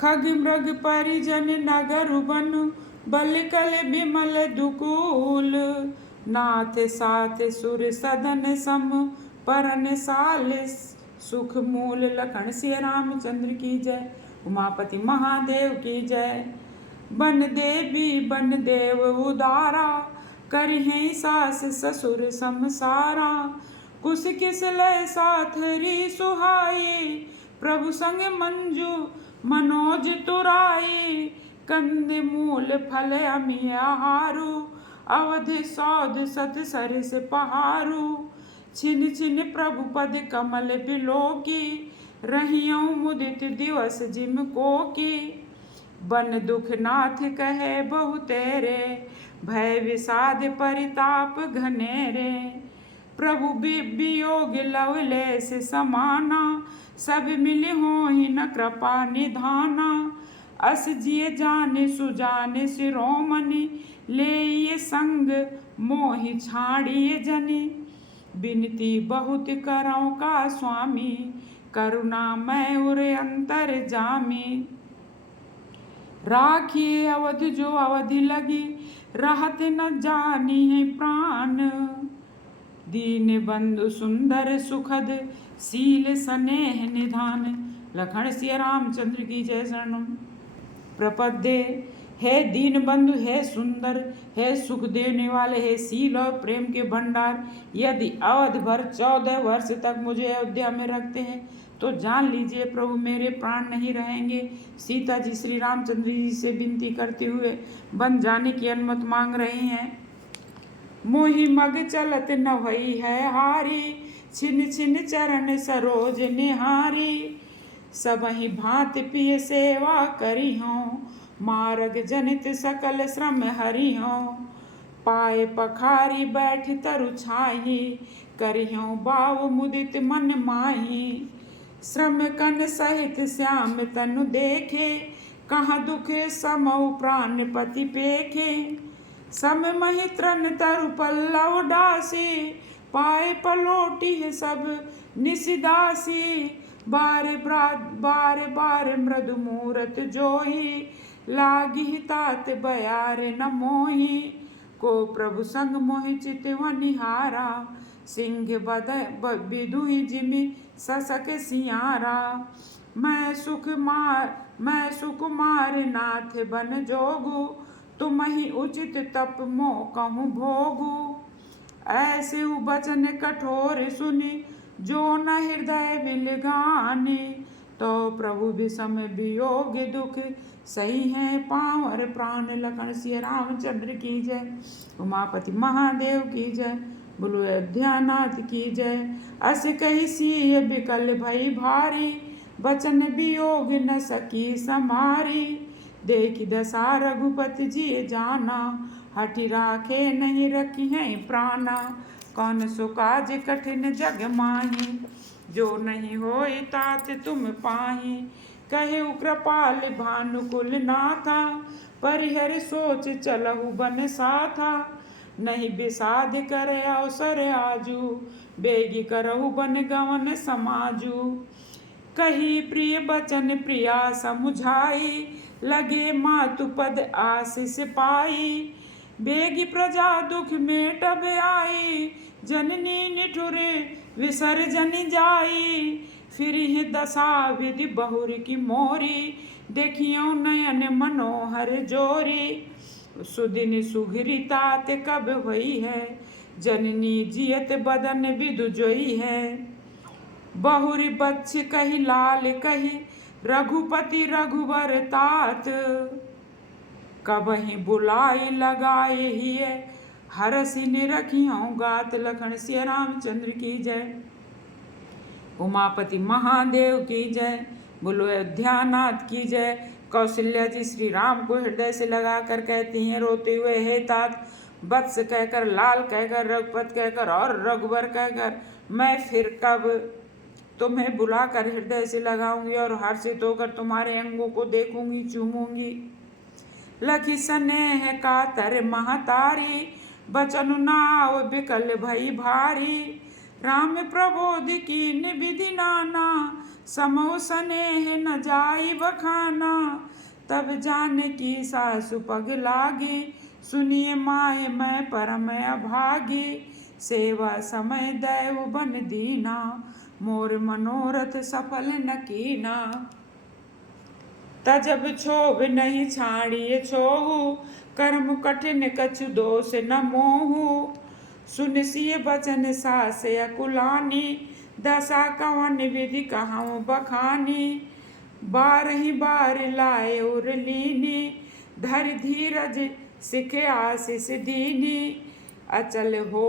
खग मृग परिजन नगर बन बल कल बिमल दुकूल। नाथ साथ सुर सदन सम परन सालिस सुख मूल। लखन सिय रामचंद्र की जय। उमापति महादेव की जय। बन देवी बन देव उदारा करिहें सास ससुर समसारा। कुश किस लय साथरी सुहाई प्रभु संग मंजू मनोज तुराई। कंद मूल फल अमी आहारू अवधि सौद सत सरिस पहारू। छिन छिन प्रभु पद कमल बिलोकी रहियों मुदित दिवस जिम को की। बन दुख नाथ कहे बहु तेरे भय विषाद परिताप घनेरे। प्रभु वियोग लवलेस समाना सब मिले हो ही न कृपा निधाना। अस जिय जाने सुजाने शिरोमणि ले ये संग मोहि छाड़िए जनि। बिनती बहुत करौ का स्वामी करुणा मैं उर अंतर जामी। राखिए अवध जो अवधि लगी रहत न जानी है प्राण। दीन बंधु सुंदर सुखद शील स्नेह निधान। लखन सिय रामचंद्र की जय। शरणम प्रपद्ये है दीन बंधु है सुंदर है सुख देने वाले है शील और प्रेम के भंडार। यदि अवध भर 14 वर्ष तक मुझे अयोध्या में रखते हैं तो जान लीजिए प्रभु मेरे प्राण नहीं रहेंगे। सीता जी श्री रामचंद्र जी से विनती करते हुए बन जाने की अनुमति मांग रही हैं। मोहि मग चलत न भई है हारी छिन छिन चरण सरोज निहारी। सबहि भांति पिय सेवा करी हों मार्ग जनित सकल श्रम हरि हों। पाए पखारी बैठ तरु छाही करियों बाव मुदित मन माही। श्रम कन सहित श्याम तनु देखे कहाँ दुख समौ प्राण पति पेखे। सम महि त्रन तरु पल्लव डासी पाए पलोटी है सब निसिदासी। बार बार मृदु मूरत जोही लागी तात बयार न मोही। को प्रभु संग मोहि चितव निहारा सिंह बद विदुहि जिमि ससक सियारा। मैं सुकुमार नाथ बन जोगु तुम ही उचित तप मो कहूँ भोगु। ऐसे बचन कठोर सुनि जो न हृदय बिलगाने। तो प्रभु विषम वियोग दुख सही है पावर प्राण। लखन सिय रामचंद्र की जय। उमापति महादेव की जय। बोलो अयोध्यानाथ की जय। अस कही सिय बिकल भई भारी बचन वियोग न सकी समारी। देखि दशा रघुपति जी जाना हठि राखे नहीं रखी है प्राणा। कौन सो काज कठिन जग माही जो नहीं होई तात तुम पाही। कहे कृपाल भानुकुल नाथा परिहर सोच चलहु बन साथा। नहीं विषाद करे अवसर आजू बेगी करहु बन गवन समाजू। कही प्रिय बचन प्रिया समुझाई लगे मातु पद आशीष पाई। बेगी प्रजा दुख में टब आई जननी निठुरे विसर्जन जाई। फिर ही दशा विधि बहुर की मोरी देखियो नयन मनोहर जोरी। सुदिन सुघरी तात कब हुई है जननी जियत बदन विदु जोई है। बहुरी बच्छ कही लाल कही रघुपति रघुवर तात। कबहि बुलाई लगाए ही हरसि निरखियों गात। लखन सिय रामचंद्र की जय। उमापति महादेव की जय। बोलो अयोध्यानाथ की जय। कौशल्या जी श्री राम को हृदय से लगा कर कहती हैं रोते हुए हे तात। वत्स कहकर लाल कहकर रघुपत कहकर और रघुवर कहकर मैं फिर कब तुम्हें बुलाकर हृदय से लगाऊंगी और हर्षित होकर तुम्हारे अंगों को देखूंगी चूमूंगी। लखी स्नेह कातर महतारी बचन नाव बिकल भई भारी। राम प्रबोध कीन विधि नाना समो स्नेह न जाई बखाना, तब जानकी सासु पग लागी, सुनिए माय मैं परम अभागी, सेवा समय दैव बन दीना, मोर मनोरथ सफल न कीना। तजब क्षोभ नहीं छाड़िए छोहु, कर्म कठिन कछु दोष न मोहु, सुन सिय बचन सास अकुलानी, दशा कवन विधि कहूँ बखानी, बारहि बार लाए उर लीनी, धर धीरज सिखे आशीष दीनी, अचल हो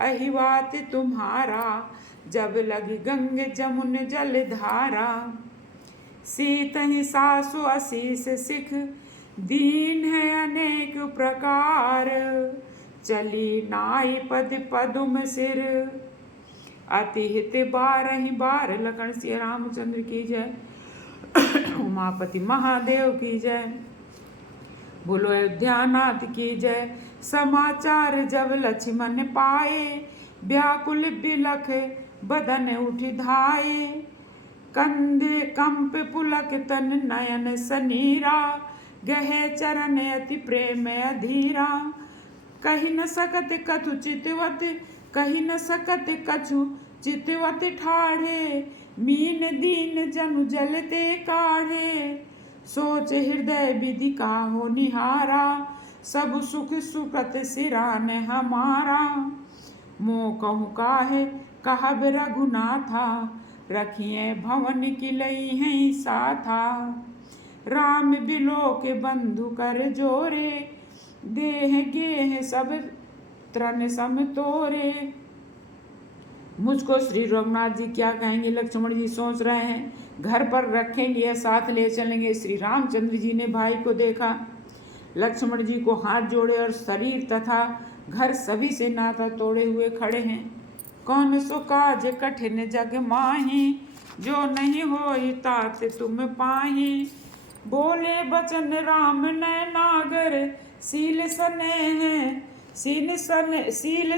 अहिवात तुम्हारा, जब लगी गंग जमुन जल धारा, सीतहि सासु आशीष सिख, दीन है अनेक प्रकार, चली नाई पद पदुम सिर, अति हित बारहि बार। लखन श्री रामचंद्र की जय। उमापति महादेव की जय। बोलो अयोध्यानाथ की जय। समाचार जब लक्ष्मण पाए, व्याकुल बिलख बदन उठि धाये, कंधे कंप पुलक तन नयन सनीरा, गहे चरण अति प्रेम अधीरा, कही न सकत कछु चितवत, कही न सकत कछु चितवत ठाढ़े, मीन दीन जनु जलते काढ़े, सोच हृदय विधि काहो निहारा, सब सुख सुखत सिरान हमारा, मोह कहूँ काहे कहब रघुनाथा, रखिए भवन किलई हैं साथा, राम बिलो के बंधु कर जोरे, देह गेह सब त्रन सम तोरे। मुझको श्री रघुनाथ जी क्या कहेंगे। लक्ष्मण जी सोच रहे हैं घर पर रखेंगे या साथ ले चलेंगे। श्री रामचंद्र जी ने भाई को देखा, लक्ष्मण जी को हाथ जोड़े और शरीर तथा घर सभी से नाता तोड़े हुए खड़े हैं। कौन सो काज कठिन जग माही, जो नहीं होई तात तुम पाही, बोले बचन राम नैनागर, सील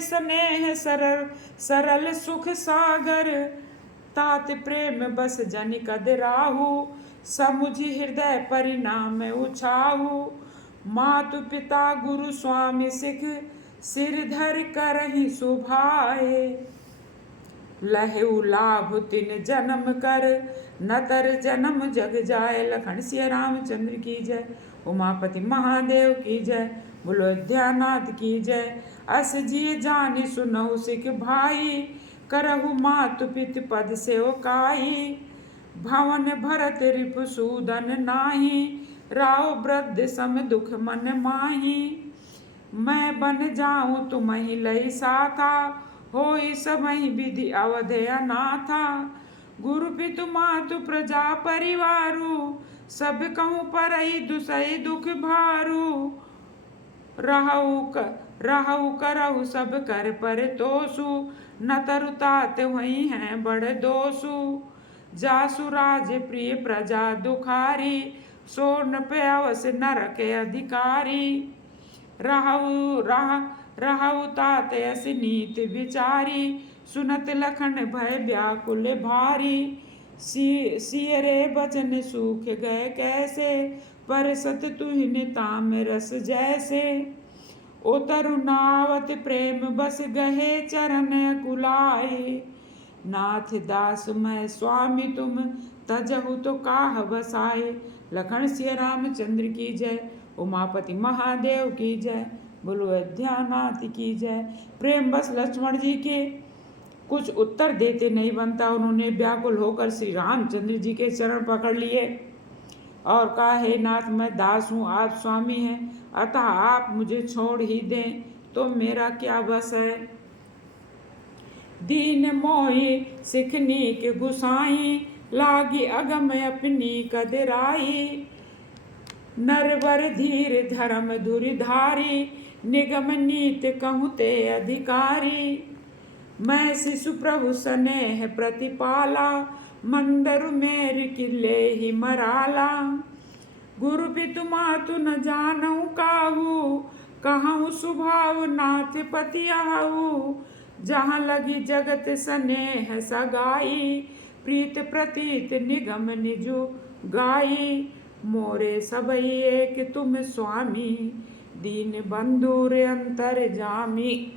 स्नेह सरल सरल सुख सागर, तात प्रेम बस जनि कद राहु, समुझि हृदय परिणाम उछाहु, मातु पिता गुरु स्वामी सिख, सिर धर करहि सुभाए, लहु लाभ तिन जन्म कर, नतर जन्म जग जाए। लखन सिया रामचंद्र की जय। उमापति महादेव की जय। बोलो अयोध्यानाथ की जय। अस जिय जानि सुनहु सिख भाई, करहु मातु पित पद सेवकाई, भवन भरत रिपु सूदन नाही, राव वृद्ध सम दुख मन माही, मैं बन जाऊं तुम्हि लई साथा, होई सबहि विधि अवध अनाथा, गुरु पितु मातु प्रजा परिवारु, सब कहूँ परई दुसई दुख भारू, रहु करहु सब कर पर तोसु, न तरु तात वही हैं बड़ दोसु, जासु राज प्रिय प्रजा दुखारी, सोन प्यावस नरक अधिकारी, रहु तात यस नीत विचारी, सुनत लखन भय व्याकुल भारी, सियरे बचन सूख गए कैसे, परसत तुहिन ताम रस जैसे, ओ तरुणावत प्रेम बस गहे चरण कुलाए, नाथ दास मैं स्वामी तुम तजहु तो काह बसाए। लखन सिया रामचंद्र की जय। उमापति महादेव की जय। बोलो अयोध्यानाथ की जय। प्रेम बस लक्ष्मण जी के कुछ उत्तर देते नहीं बनता, उन्होंने व्याकुल होकर श्री रामचंद्र जी के चरण पकड़ लिए और कहा, हे नाथ मैं दास हूँ, आप स्वामी हैं, अतः आप मुझे छोड़ ही दें तो मेरा क्या बस है। दीन मोहि सिखनी के गुसाई, लागी अगम अपनी कदराई, नरवर धीर धर्म धुरिधारी, निगम नीत कहूँ ते अधिकारी, मैं शिशु प्रभु स्नेह प्रतिपाला, मंदरु मेर किले ही मराला, गुरु पितु मातु न जानऊ काहू, कहूँ सुभाव नाथ पति आहू, जहाँ लगी जगत स्नेह सगाई, प्रीत प्रतीत निगम निजु गाई। मोरे सबई एक तुम स्वामी, दीन बंधु रे अंतर जामी।